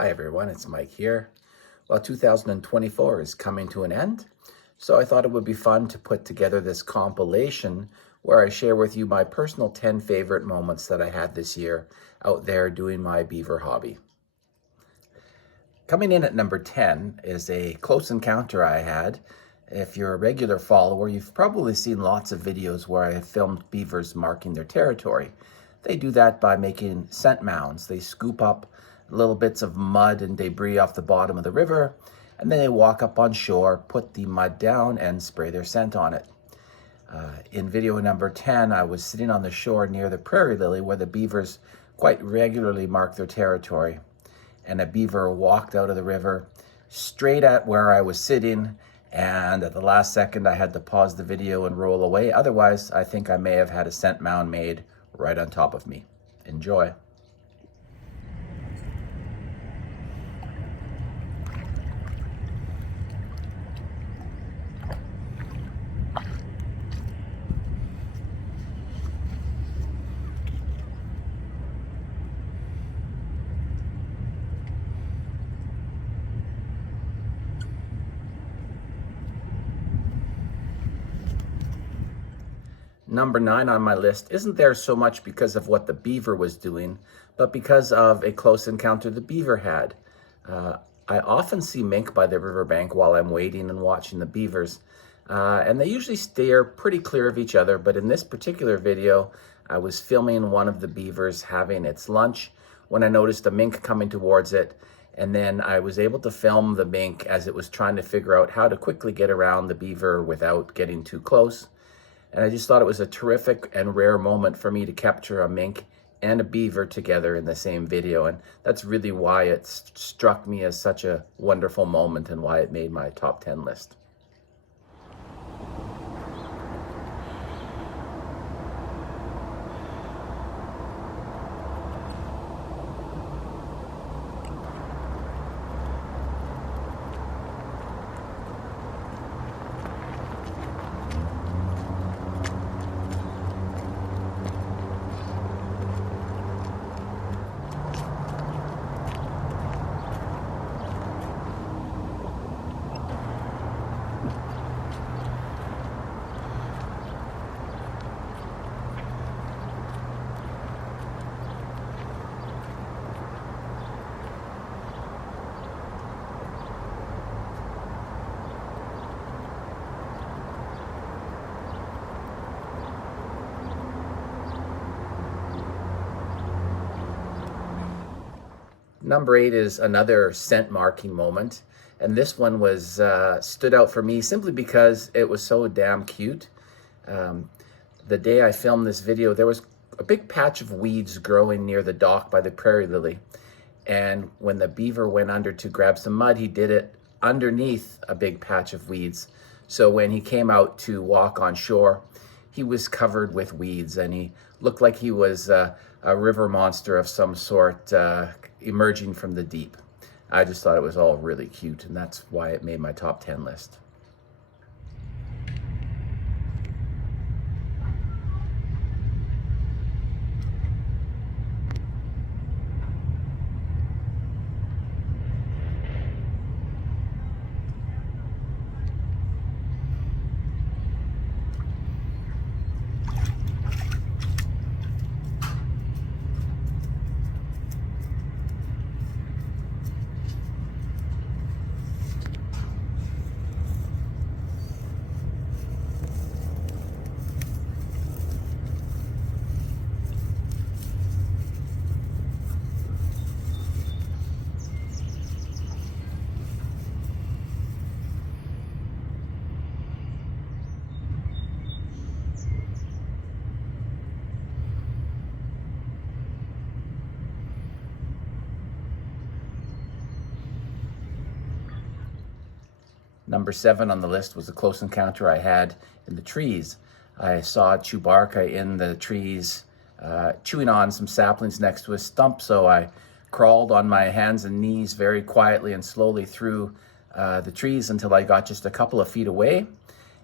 Hi everyone, it's Mike here. Well, 2024 is coming to an end, so I thought it would be fun to put together this compilation where I share with you my personal 10 favorite moments that I had this year out there doing my beaver hobby. Coming in at number 10 is a close encounter I had. If you're a regular follower, you've probably seen lots of videos where I have filmed beavers marking their territory. They do that by making scent mounds. They scoop up little bits of mud and debris off the bottom of the river, and then they walk up on shore, put the mud down, and spray their scent on it. In video number 10, I was sitting on the shore near the prairie lily where the beavers quite regularly mark their territory. And a beaver walked out of the river straight at where I was sitting, and at the last second I had to pause the video and roll away. Otherwise, I think I may have had a scent mound made right on top of me. Enjoy. Number 9 on my list isn't there so much because of what the beaver was doing, but because of a close encounter the beaver had. I often see mink by the riverbank while I'm waiting and watching the beavers, and they usually steer pretty clear of each other, but in this particular video, I was filming one of the beavers having its lunch when I noticed a mink coming towards it, and then I was able to film the mink as it was trying to figure out how to quickly get around the beaver without getting too close. And I just thought it was a terrific and rare moment for me to capture a mink and a beaver together in the same video. And that's really why it struck me as such a wonderful moment and why it made my top 10 list. Number 8 is another scent marking moment, and this one was stood out for me simply because it was so damn cute. The day I filmed this video, there was a big patch of weeds growing near the dock by the prairie lily, and when the beaver went under to grab some mud, he did it underneath a big patch of weeds. So when he came out to walk on shore, he was covered with weeds, and he looked like he was a river monster of some sort emerging from the deep. I just thought it was all really cute, and that's why it made my top 10 list. Number 7 on the list was a close encounter I had in the trees. I saw Chewbacca in the trees chewing on some saplings next to a stump, so I crawled on my hands and knees very quietly and slowly through the trees until I got just a couple of feet away.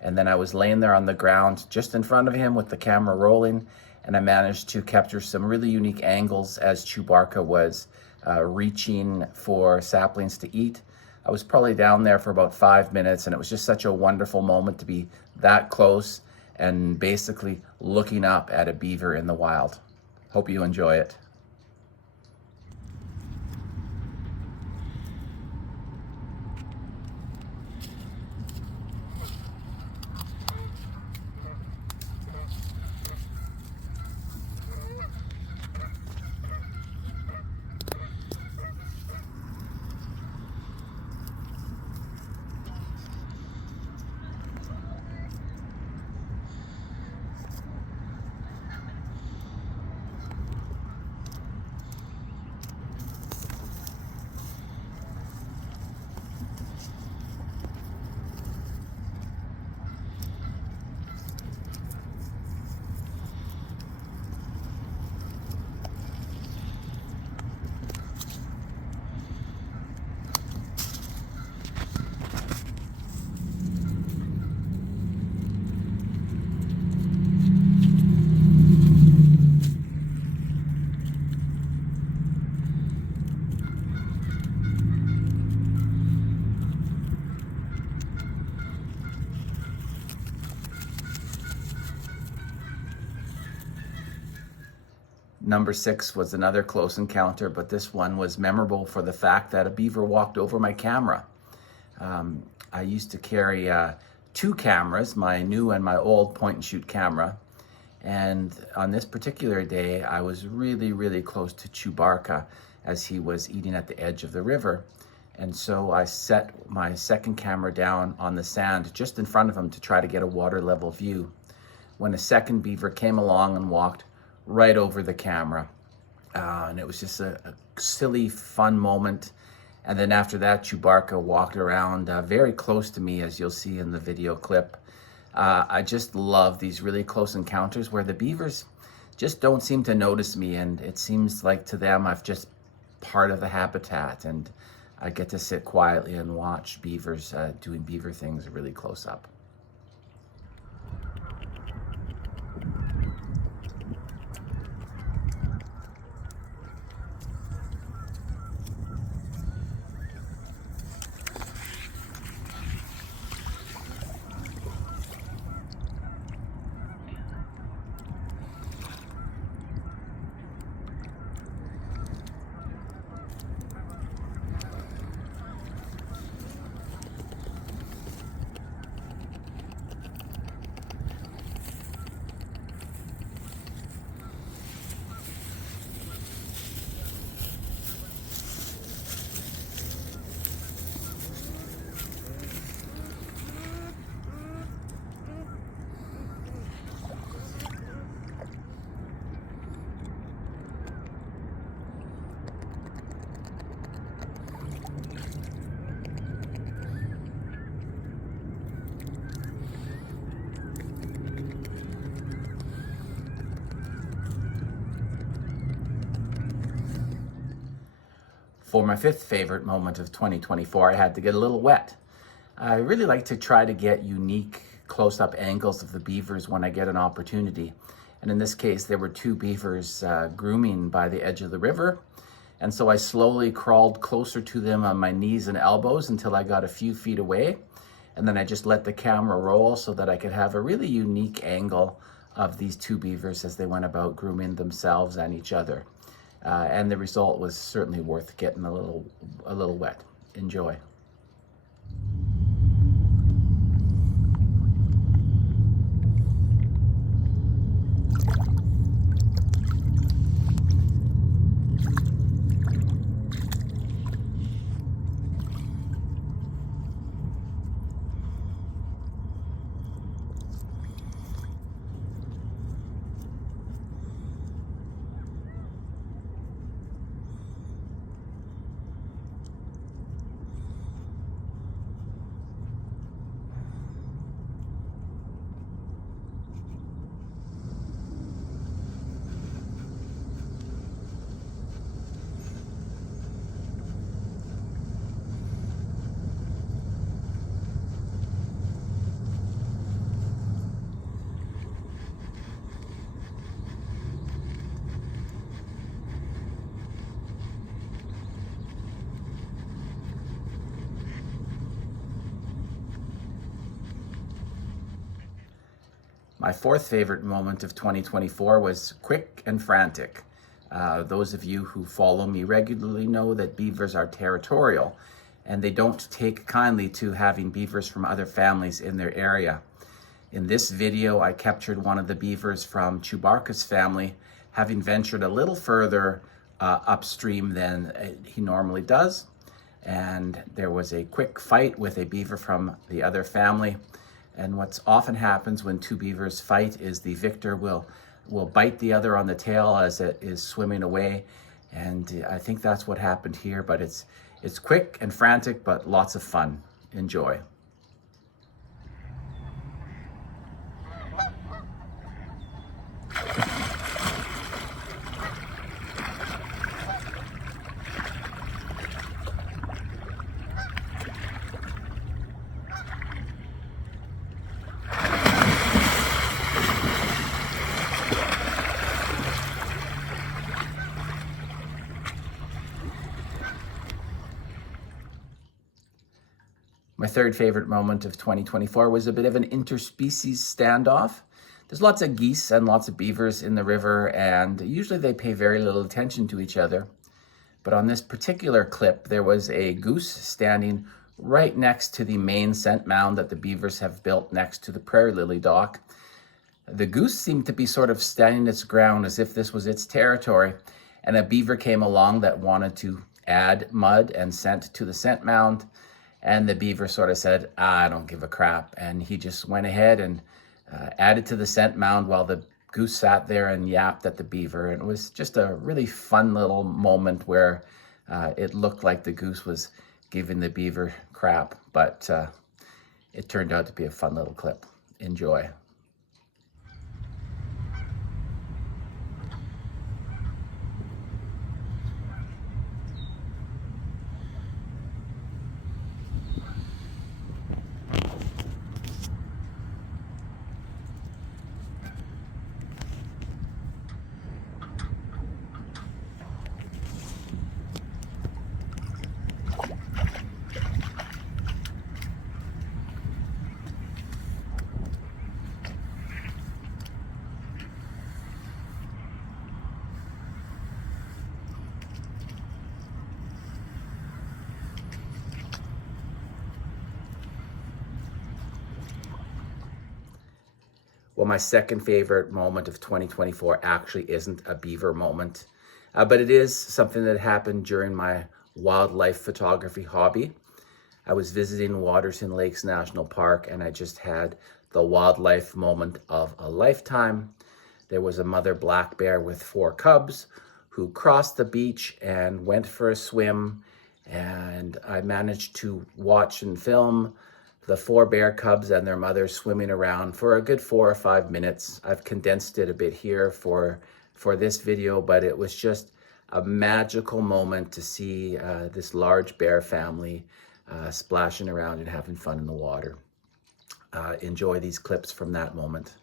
And then I was laying there on the ground just in front of him with the camera rolling, and I managed to capture some really unique angles as Chewbacca was reaching for saplings to eat. I was probably down there for about 5 minutes, and it was just such a wonderful moment to be that close and basically looking up at a beaver in the wild. Hope you enjoy it. Number 6 was another close encounter, but this one was memorable for the fact that a beaver walked over my camera. I used to carry 2 cameras, my new and my old point and shoot camera. And on this particular day, I was really, really close to Chewbacca as he was eating at the edge of the river. And so I set my second camera down on the sand just in front of him to try to get a water level view, when a second beaver came along and walked right over the camera. And it was just a silly, fun moment. And then after that, Chewbacca walked around very close to me, as you'll see in the video clip. I just love these really close encounters where the beavers just don't seem to notice me, and it seems like to them I've just part of the habitat, and I get to sit quietly and watch beavers doing beaver things really close up. For my 5th favorite moment of 2024, I had to get a little wet. I really like to try to get unique close-up angles of the beavers when I get an opportunity. And in this case, there were 2 beavers grooming by the edge of the river. And so I slowly crawled closer to them on my knees and elbows until I got a few feet away. And then I just let the camera roll so that I could have a really unique angle of these 2 beavers as they went about grooming themselves and each other. And the result was certainly worth getting a little wet. Enjoy. My fourth favorite moment of 2024 was quick and frantic. Those of you who follow me regularly know that beavers are territorial, and they don't take kindly to having beavers from other families in their area. In this video, I captured one of the beavers from Chewbacca's family, having ventured a little further upstream than he normally does. And there was a quick fight with a beaver from the other family. And what's often happens when two beavers fight is the victor will bite the other on the tail as it is swimming away. And I think that's what happened here, but it's quick and frantic, but lots of fun. Enjoy. My third favorite moment of 2024 was a bit of an interspecies standoff. There's lots of geese and lots of beavers in the river, and usually they pay very little attention to each other. But on this particular clip, there was a goose standing right next to the main scent mound that the beavers have built next to the prairie lily dock. The goose seemed to be sort of standing its ground as if this was its territory, and a beaver came along that wanted to add mud and scent to the scent mound. And the beaver sort of said, I don't give a crap. And he just went ahead and added to the scent mound while the goose sat there and yapped at the beaver. And it was just a really fun little moment where it looked like the goose was giving the beaver crap, but it turned out to be a fun little clip. Enjoy. Well, my second favorite moment of 2024 actually isn't a beaver moment, but it is something that happened during my wildlife photography hobby. I was visiting Waterton Lakes National Park, and I just had the wildlife moment of a lifetime. There was a mother black bear with 4 cubs who crossed the beach and went for a swim, and I managed to watch and film the 4 bear cubs and their mother swimming around for a good 4 or 5 minutes. I've condensed it a bit here for this video, but it was just a magical moment to see this large bear family splashing around and having fun in the water. Enjoy these clips from that moment.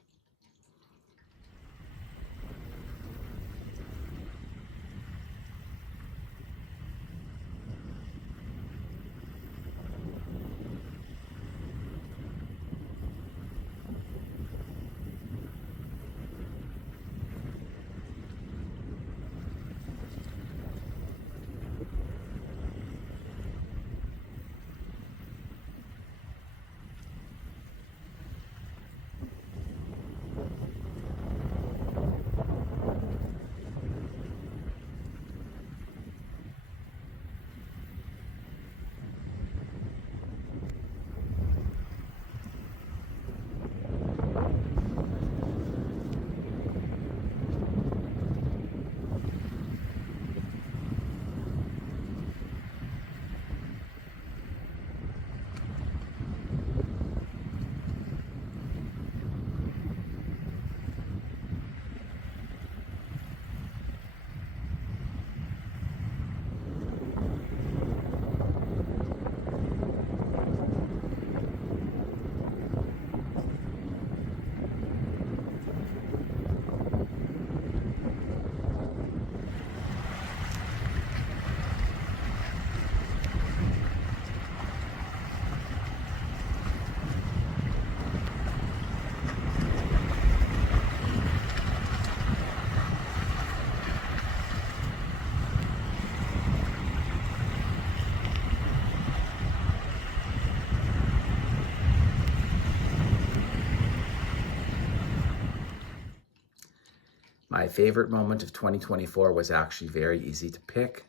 My favorite moment of 2024 was actually very easy to pick.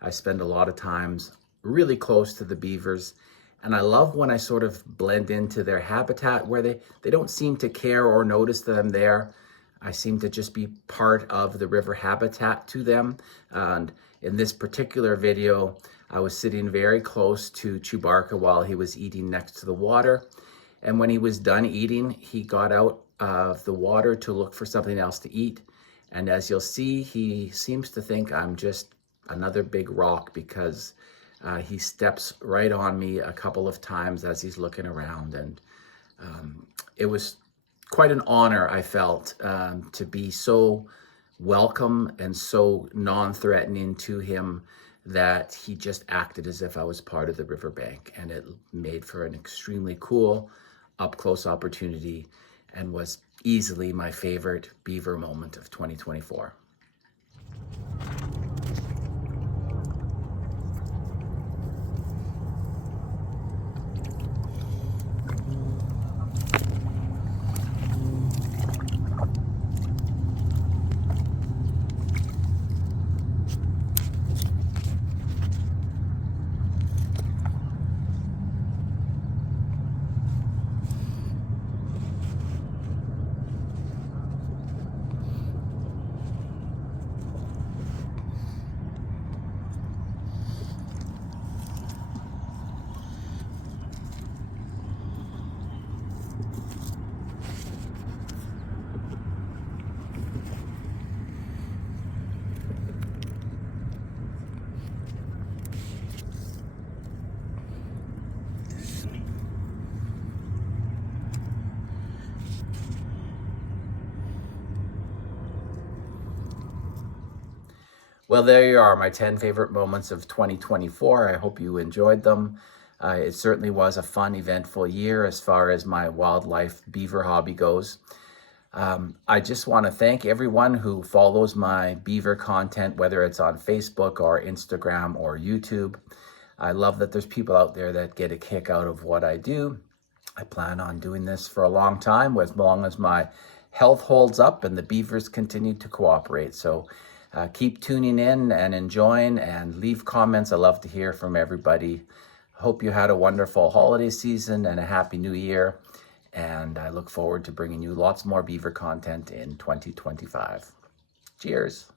I spend a lot of times really close to the beavers, and I love when I sort of blend into their habitat where they don't seem to care or notice that I'm there. I seem to just be part of the river habitat to them. And in this particular video, I was sitting very close to Chewbacca while he was eating next to the water. And when he was done eating, he got out of the water to look for something else to eat. And as you'll see, he seems to think I'm just another big rock because he steps right on me a couple of times as he's looking around. And it was quite an honor, I felt, to be so welcome and so non-threatening to him that he just acted as if I was part of the riverbank. And it made for an extremely cool, up-close opportunity and was easily my favorite beaver moment of 2024. Well, there you are, my 10 favorite moments of 2024. I hope you enjoyed them. It certainly was a fun, eventful year as far as my wildlife beaver hobby goes. I just want to thank everyone who follows my beaver content, whether it's on Facebook or Instagram or YouTube. I love that there's people out there that get a kick out of what I do. I plan on doing this for a long time, as long as my health holds up and the beavers continue to cooperate. So keep tuning in and enjoying and leave comments. I love to hear from everybody. Hope you had a wonderful holiday season and a happy new year. And I look forward to bringing you lots more beaver content in 2025. Cheers.